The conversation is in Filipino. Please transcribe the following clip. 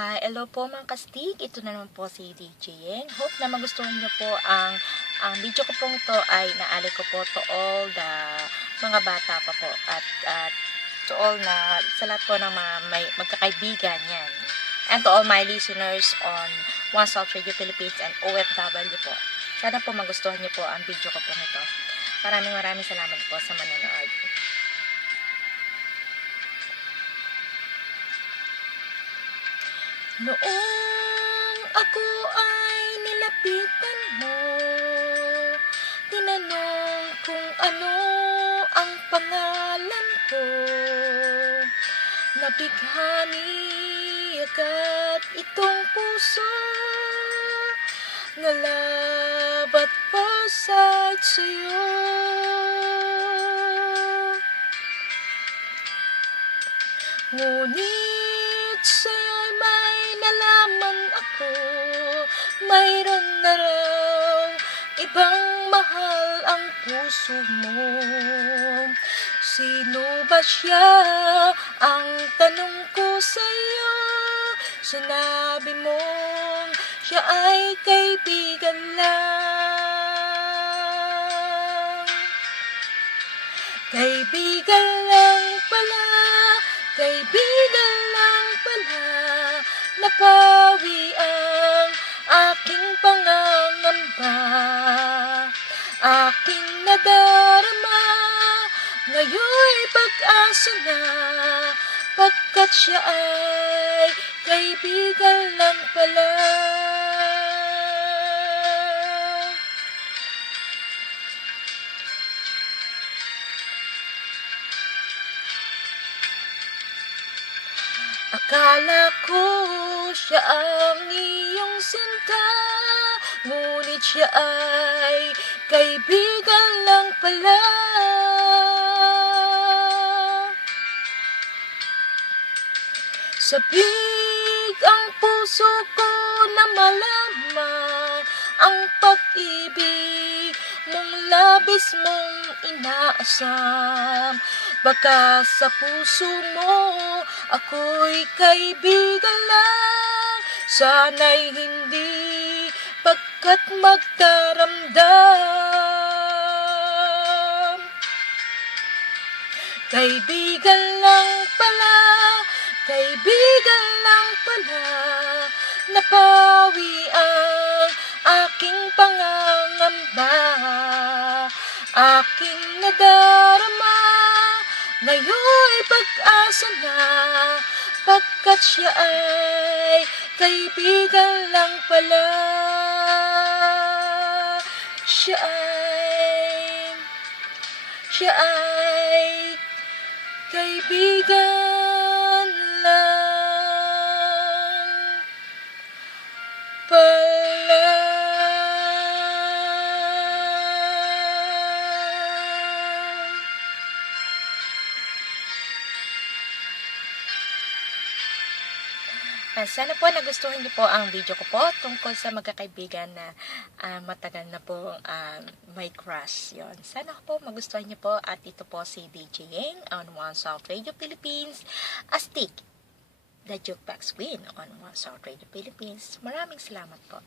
Hello po mga kastig, ito na naman po si DJ Yeng. Hope na magustuhan niyo po ang video ko pong ito ay naali ko po to all the mga bata pa po at to all na sa lahat po ng mga may magkakaibigan yan. And to all my listeners on One South Radio Philippines and OFW po. Sana po magustuhan niyo po ang video ko pong ito. Maraming salamat po sa manonood. Noong ako ay nilapitan mo, tinanong kung ano ang pangalan ko. Nabighani agad itong puso, nalabat pasad sa'yo. Ngunit sa'yo'y may nalaman ako, mayroon na raw ibang mahal ang puso mo. Sino ba siya? Ang tanong ko sa'yo. Sinabi mong siya ay kaibigan lang. Kaibigan lang pala, kaibigan lang pala. Napawi ang aking pangangamba, aking nadarama. Ngayon'y pag-asa na, pagkat siya ay kaibigan lang pala. Akala ko siya ang iyong sinta, ngunit siya ay kaibigan lang pala. Sabik ang puso ko na malaman ang pag-ibig mong labis mong inaasam. Baka sa puso mo ako'y kaibigan lang, sana'y hindi pagkat magkaramdam. Kaibigan lang pala, kaibigan lang pala. Napawi ang aking pangangamba, aking nadarama. Ngayon'y pag-asa na, pagkat siya ay kaibigan lang pala. Siya ay kaibigan lang pala. Sana po nagustuhan niyo po ang video ko po tungkol sa magkakaibigan na matagal na po may crush yon. Sana po magustuhan niyo po at ito po si DJ Yeng on One South Radio Philippines, Astig, the Jukebox Queen on One South Radio Philippines. Maraming salamat po.